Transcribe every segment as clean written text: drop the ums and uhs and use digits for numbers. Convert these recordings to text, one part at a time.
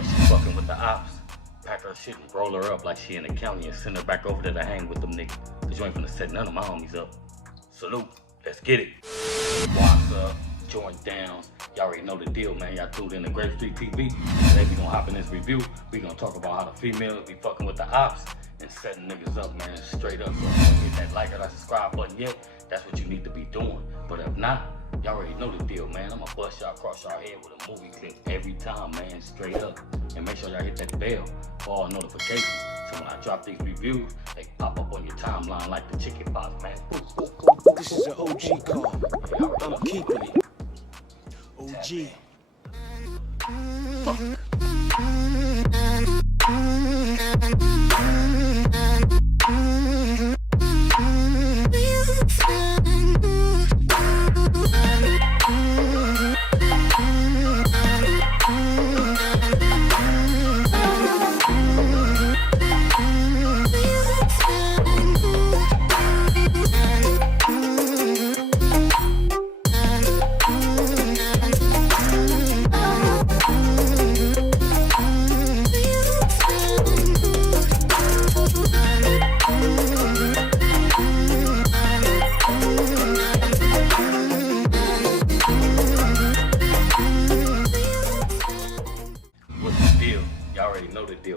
that she fucking with the ops, pack her shit and roll her up like she in the county and send her back over there to hang with them niggas. Cause you ain't finna set none of my homies up. Salute, let's get it. What's up, joint downs. Y'all already know the deal, man. Y'all tuned in to Grape TV. Today we gonna hop in this review. We gonna talk about how the females be fucking with the ops and setting niggas up, man, straight up. So if you ain't hit that like or that subscribe button yet, that's what you need to be doing. But if not, y'all already know the deal, man. I'ma bust y'all across y'all head with a movie clip every time, man, straight up. And make sure y'all hit that bell for all notifications. So when I drop these reviews, they pop up on your timeline like the chicken pox, man. This is an OG call. I'm keeping it. OG. Fuck.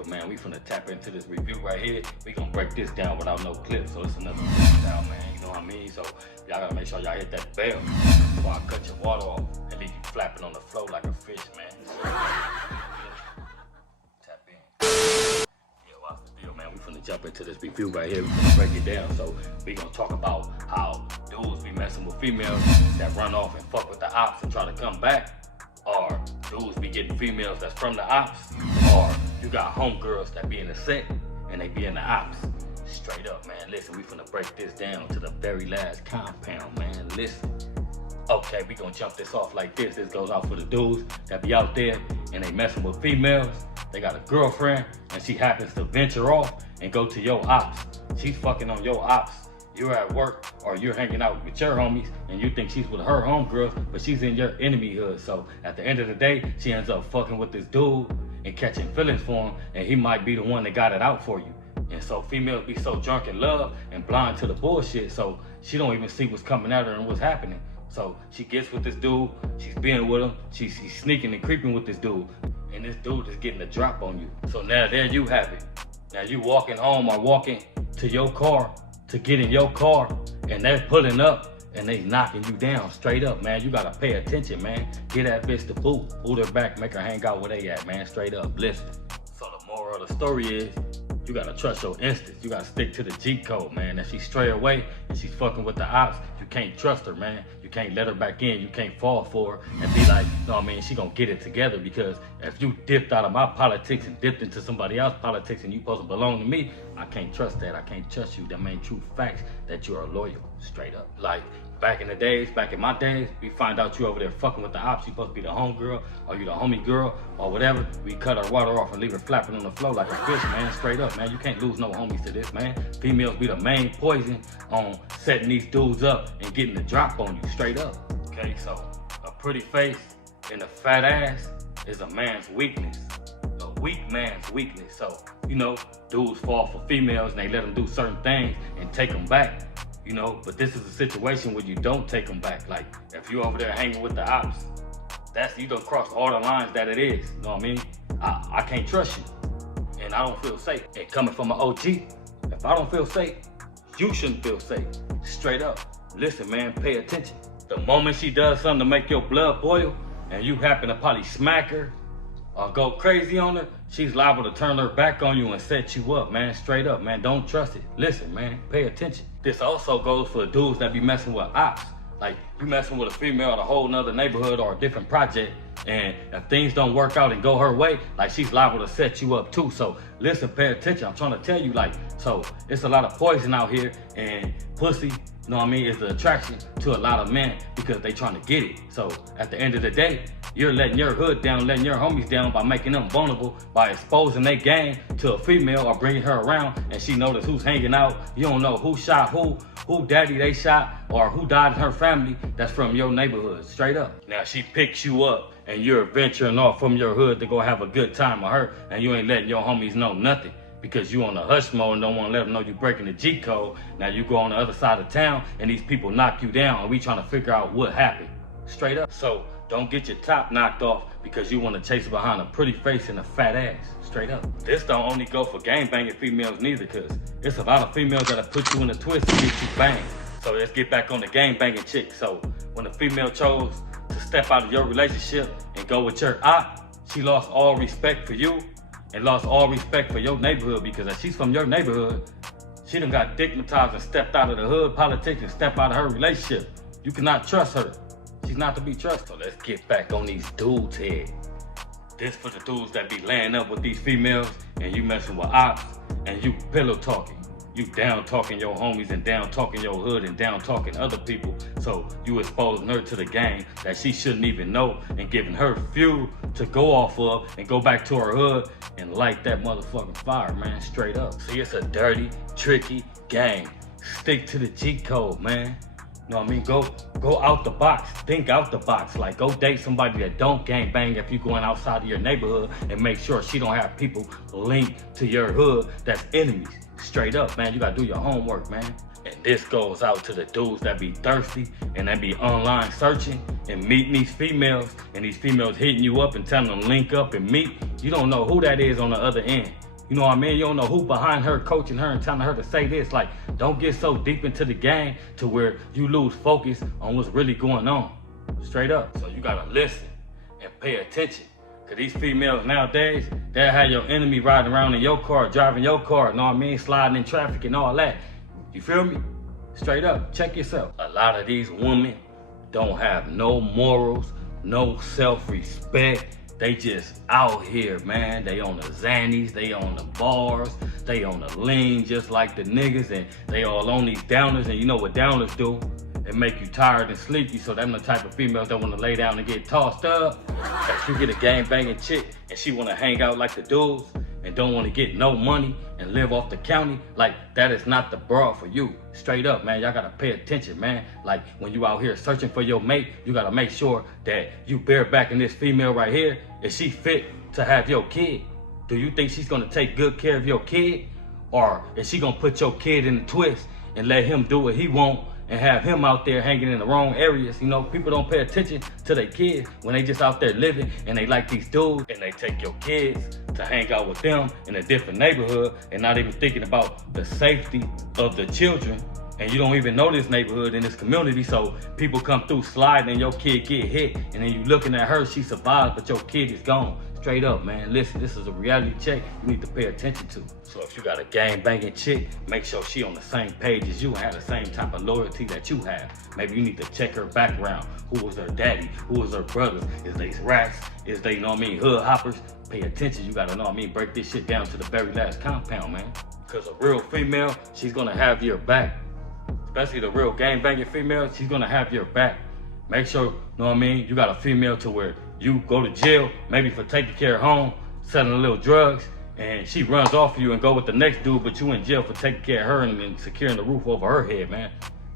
Man, we finna tap into this review right here. We gonna break this down without no clips, so it's another freestyle, man. You know what I mean? So y'all gotta make sure y'all hit that bell before I cut your water off and leave you flapping on the floor like a fish, man. Tap in. Yeah, what's the deal, man? We finna jump into this review right here. We finna break it down. So we gonna talk about how dudes be messing with females that run off and fuck with the ops and try to come back. Or dudes be getting females that's from the ops, or you got homegirls that be in the set and they be in the ops. Straight up, man. Listen, we finna break this down to the very last compound, man. Listen. Okay, we gonna jump this off like this. This goes out for the dudes that be out there and they messing with females. They got a girlfriend and she happens to venture off and go to your ops. She's fucking on your ops. You're at work or you're hanging out with your homies and you think she's with her homegirls, but she's in your enemy hood. So at the end of the day, she ends up fucking with this dude and catching feelings for him, and he might be the one that got it out for you. And so females be so drunk in love and blind to the bullshit, so she don't even see what's coming at her and what's happening. So she gets with this dude, she's being with him, she's sneaking and creeping with this dude, and this dude is getting a drop on you. So now there you have it. Now you walking home or walking to your car to get in your car, and they're pulling up and they knocking you down straight up, man. You gotta pay attention, man. Get that bitch to boot her back, make her hang out where they at, man, straight up. Listen. So the moral of the story is, you gotta trust your instincts. You gotta stick to the G code, man. If she's stray away and she's fucking with the ops, you can't trust her, man. You can't let her back in. You can't fall for her and be like, no, I mean, she gonna get it together, because if you dipped out of my politics and dipped into somebody else's politics and you supposed to belong to me, I can't trust that. I can't trust you. That ain't true facts that you are loyal, straight up. Like, back in the days, back in my days, we find out you over there fucking with the ops, you supposed to be the homegirl, or you the homie girl, or whatever. We cut her water off and leave her flapping on the floor like a fish, man, straight up, man. You can't lose no homies to this, man. Females be the main poison on setting these dudes up and getting the drop on you, straight up. Okay, so a pretty face and a fat ass is a man's weakness. A weak man's weakness. So, you know, dudes fall for females and they let them do certain things and take them back. You know, but this is a situation where you don't take them back. Like, if you over there hanging with the ops, you done crossed all the lines that it is. You know what I mean? I can't trust you, and I don't feel safe. And coming from an OG, if I don't feel safe, you shouldn't feel safe. Straight up. Listen, man, pay attention. The moment she does something to make your blood boil, and you happen to probably smack her or go crazy on her, she's liable to turn her back on you and set you up, man, straight up, man. Don't trust it. Listen, man, pay attention. This also goes for dudes that be messing with ops. Like, you messing with a female in a whole nother neighborhood or a different project, and if things don't work out and go her way, like, she's liable to set you up too. So listen, pay attention. I'm trying to tell you, like, so it's a lot of poison out here, and pussy, you know what I mean, is the attraction to a lot of men because they trying to get it. So at the end of the day, you're letting your hood down, letting your homies down by making them vulnerable, by exposing their game to a female or bringing her around, and she notice who's hanging out. You don't know who shot who daddy they shot, or who died in her family that's from your neighborhood, straight up. Now she picks you up and you're venturing off from your hood to go have a good time with her, and you ain't letting your homies know nothing because you on the hush mode and don't want to let them know you breaking the G code. Now you go on the other side of town and these people knock you down and we trying to figure out what happened. Straight up. So don't get your top knocked off because you want to chase behind a pretty face and a fat ass. Straight up. This don't only go for gang-banging females neither, because it's a lot of females that'll put you in a twist and get you banged. So let's get back on the gang-banging chick. So when a female chose to step out of your relationship and go with your op, she lost all respect for you and lost all respect for your neighborhood, because if she's from your neighborhood, she done got stigmatized and stepped out of the hood politics and stepped out of her relationship. You cannot trust her. She's not to be trusted. So let's get back on these dudes' head. This for the dudes that be laying up with these females and you messing with ops and you pillow talking. You down talking your homies and down talking your hood and down talking other people. So you exposing her to the game that she shouldn't even know and giving her fuel to go off of and go back to her hood and light that motherfucking fire, man, straight up. See, it's a dirty, tricky game. Stick to the G code, man. You know what I mean? Go out the box. Think out the box. Like, go date somebody that don't gang bang if you're going outside of your neighborhood, and make sure she don't have people linked to your hood that's enemies. Straight up, man. You gotta do your homework, man. And this goes out to the dudes that be thirsty and that be online searching and meeting these females, and these females hitting you up and telling them link up and meet. You don't know who that is on the other end. You know what I mean? You don't know who behind her coaching her and telling her to say this. Like, don't get so deep into the game to where you lose focus on what's really going on. Straight up. So you gotta listen and pay attention. Cause these females nowadays, they'll have your enemy riding around in your car, driving your car, you know what I mean? Sliding in traffic and all that. You feel me? Straight up, check yourself. A lot of these women don't have no morals, no self-respect. They just out here, man. They on the Xannies, they on the bars, they on the lean just like the niggas, and they all on these downers, and you know what downers do? It make you tired and sleepy, so them the type of females that want to lay down and get tossed up. If you get a gang-banging chick and she want to hang out like the dudes and don't want to get no money and live off the county, like, that is not the broad for you. Straight up, man, y'all gotta pay attention, man. Like, when you out here searching for your mate, you gotta make sure that you bear back in this female right here. Is she fit to have your kid? Do you think she's gonna take good care of your kid? Or is she gonna put your kid in the twist and let him do what he want and have him out there hanging in the wrong areas? You know, people don't pay attention to their kids when they just out there living and they like these dudes, and they take your kids to hang out with them in a different neighborhood and not even thinking about the safety of the children. And you don't even know this neighborhood and this community, so people come through sliding and your kid get hit, and then you looking at her, she survived, but your kid is gone. Straight up, man. Listen, this is a reality check you need to pay attention to. So if you got a gang-banging chick, make sure she on the same page as you and have the same type of loyalty that you have. Maybe you need to check her background. Who was her daddy? Who was her brothers? Is they rats? Is they, you know what I mean, hood hoppers? Pay attention. You gotta, know what I mean, break this shit down to the very last compound, man. Because a real female, she's gonna have your back. Especially the real gang-banging female, she's gonna have your back. Make sure, you know what I mean, you got a female to where you go to jail, maybe for taking care of home, selling a little drugs, and she runs off you and go with the next dude, but you in jail for taking care of her and securing the roof over her head, man.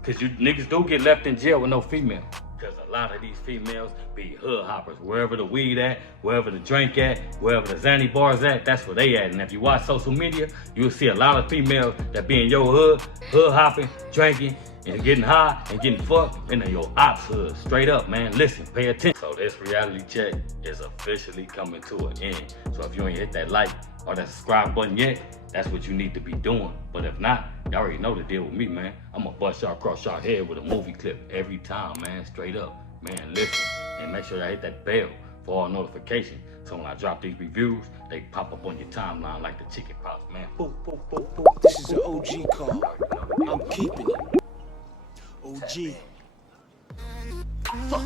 Cause you niggas do get left in jail with no female. Cause a lot of these females be hood hoppers. Wherever the weed at, wherever the drink at, wherever the Xanny bars at, that's where they at. And if you watch social media, you'll see a lot of females that be in your hood hopping, drinking, and getting high and getting fucked in your ops hood. Straight up, man. Listen, pay attention. So this reality check is officially coming to an end. So if you ain't hit that like or that subscribe button yet, that's what you need to be doing. But if not, y'all already know the deal with me, man. I'm gonna bust y'all across y'all head with a movie clip every time, man. Straight up. Man, listen. And make sure y'all hit that bell for all notifications. So when I drop these reviews, they pop up on your timeline like the chicken pops, man. Boom, boom, boom, boom. This is an OG call. I'm keeping it. OG. Fuck.